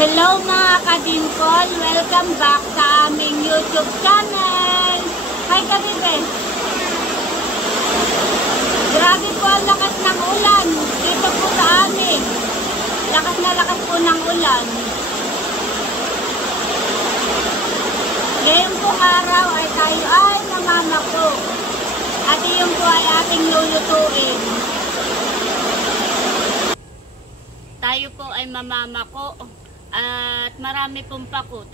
Hello mga ka-Dimple! Welcome back sa aming YouTube channel! Hi Kabibe! Grabe po ang lakas ng ulan dito po sa amin. Lakas na lakas po ng ulan. Ngayon po araw ay tayo ay namamako. At iyon po ay ating lulutuin. Tayo po ay mamamako. At marami pong pako.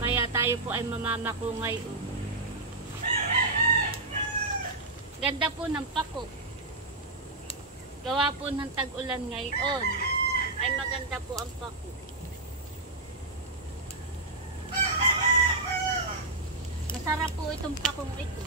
Kaya tayo po ay mamamako ngayon. Ganda po ng pako. Gawa po ng tag-ulan ngayon. Ay maganda po ang pako. Masarap po itong pakong ito.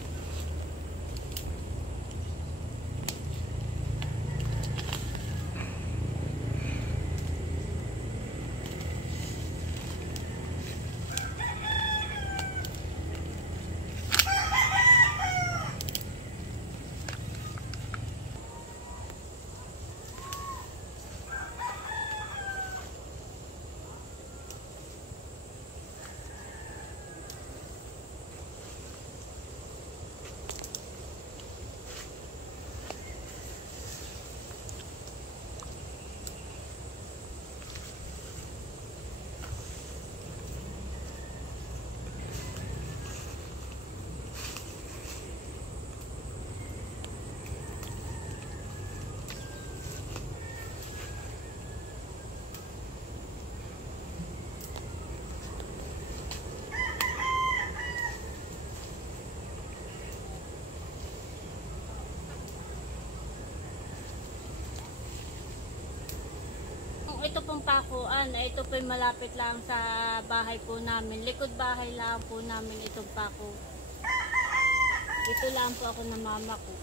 Ito pong pakuan, ito po malapit lang sa bahay po namin. Likod bahay lang po namin itong pako. Ito lang po ako namamako.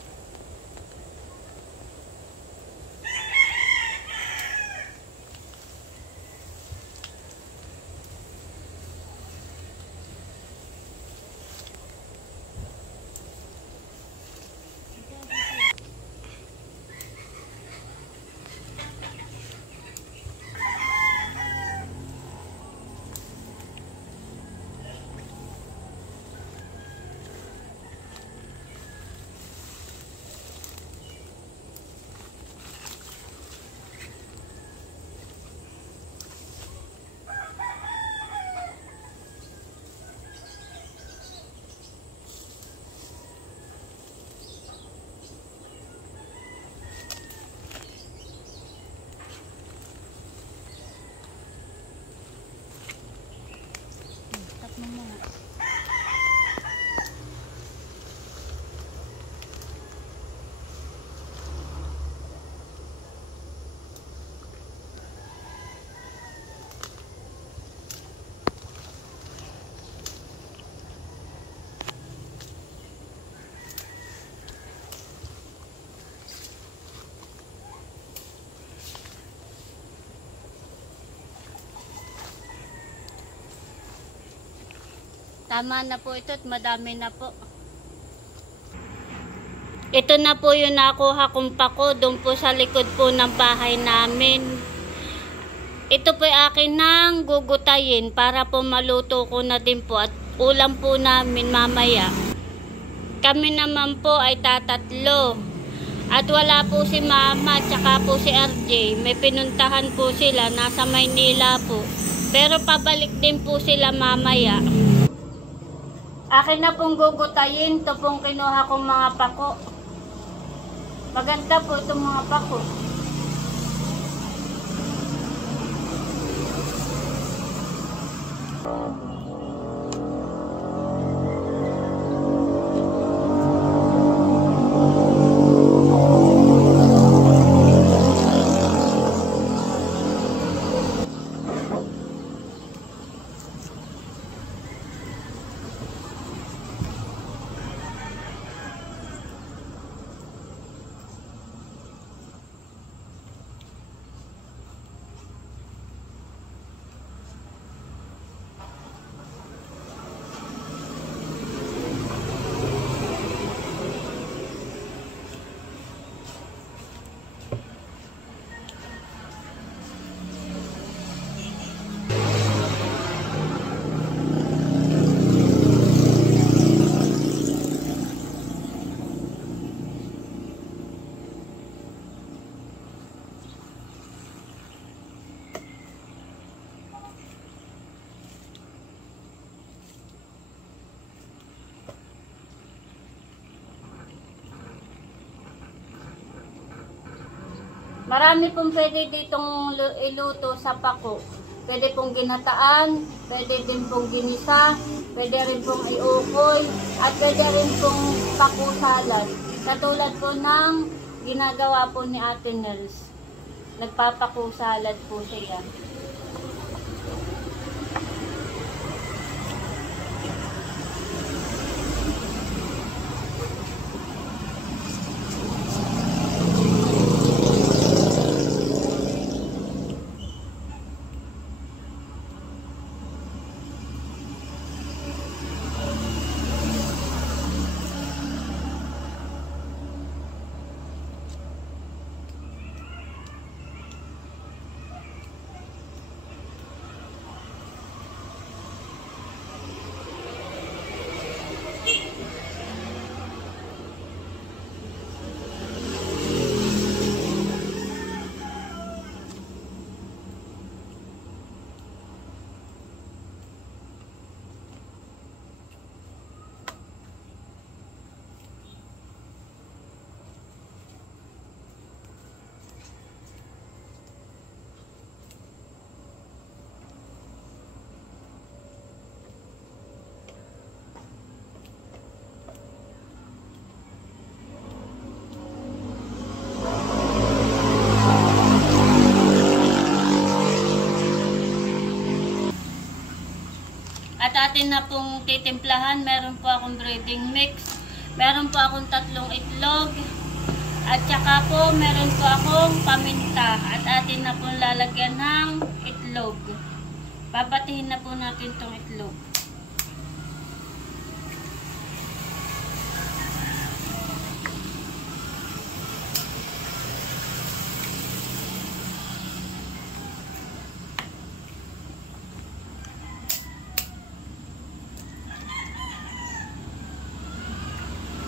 Tama na po ito at madami na po. Ito na po yung nakuha kong pako doon po sa likod po ng bahay namin. Ito po akin nang gugutayin para po maluto ko na din po at ulam po namin mamaya. Kami naman po ay tatatlo. At wala po si Mama at saka po si RJ. May pinuntahan po sila, nasa Maynila po. Pero pabalik din po sila mamaya. Akin na pong gugutayin. Ito pong kinuha kong mga pako. Maganda po itong mga pako. Marami pong pwede ditong iluto sa pako. Pwede pong ginataan, pwede din pong ginisa, pwede rin pong iukoy, at pwede rin pong pako salad. Katulad po ng ginagawa po ni Ate Nels. Nagpapako salad po siya. At atin na pong titimplahan, meron po akong breading mix, meron po akong 3 itlog, at saka po meron po akong paminta, at atin na pong lalagyan ng itlog. Babatihin na po natin tong itlog.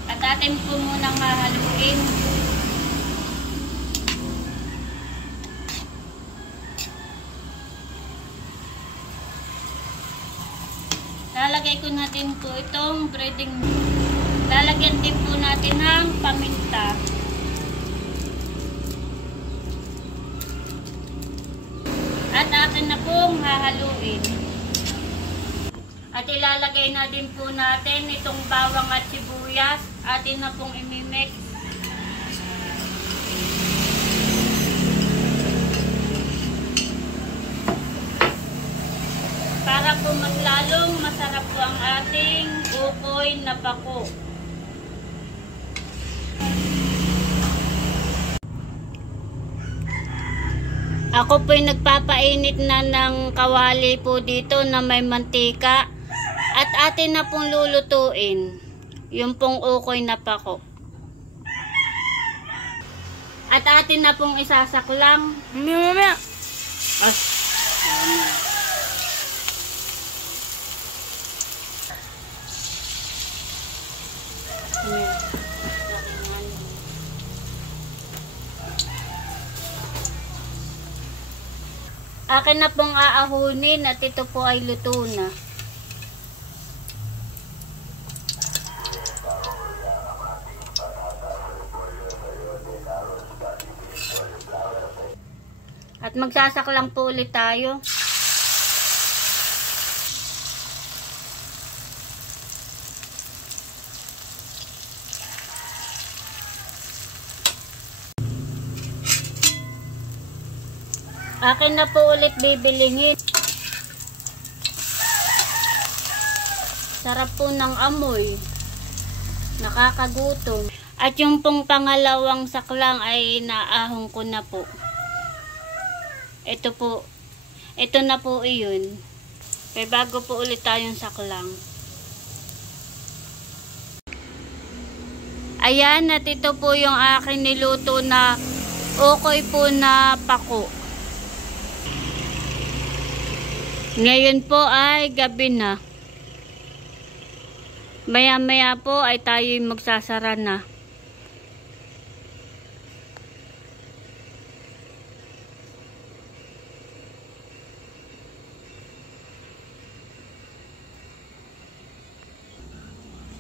At atin po munang hahaluin. Lalagay ko natin po itong breading. Lalagyan din po natin ng paminta. At atin na pong hahaluin. At ilalagay na din po natin itong bawang at sibuyas. Atin na pong imimix. Para po mas lalong masarap po ang ating ukoy na pako. Ako po'y nagpapainit na ng kawali po dito na may mantika. At atin na pong lulutuin yung pong ukoy na pako. At atin na pong isasaklang. Mamaya. Akin na pong aahunin at ito po ay luto na. At magsasaklang po ulit tayo. Akin na po ulit bibilingin. Sarap po ng amoy. Nakakagutom. At yung pong pangalawang saklang ay naahong ko na po. Ito po. Ito na po iyon. Kaya bago po ulit tayong saklang. Ayan, at ito po yung aking niluto na ukoy po na pako. Ngayon po ay gabi na. Maya-maya po ay tayo'y magsasara na.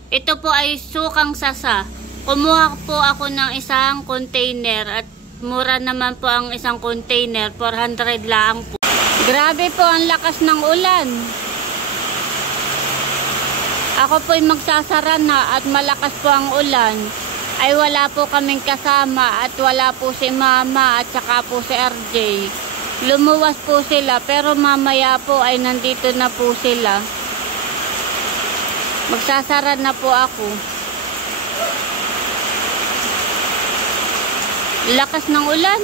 Ito po ay sukang sasa. Kumuha po ako ng isang container at Mura naman po ang isang container, 400 lang po. Grabe po ang lakas ng ulan. Ako po'y magsasara na at malakas po ang ulan. Ay wala po kaming kasama at wala po si Mama at saka po si RJ. Lumuwas po sila pero mamaya po ay nandito na po sila. Magsasara na po ako. Lakas ng ulan.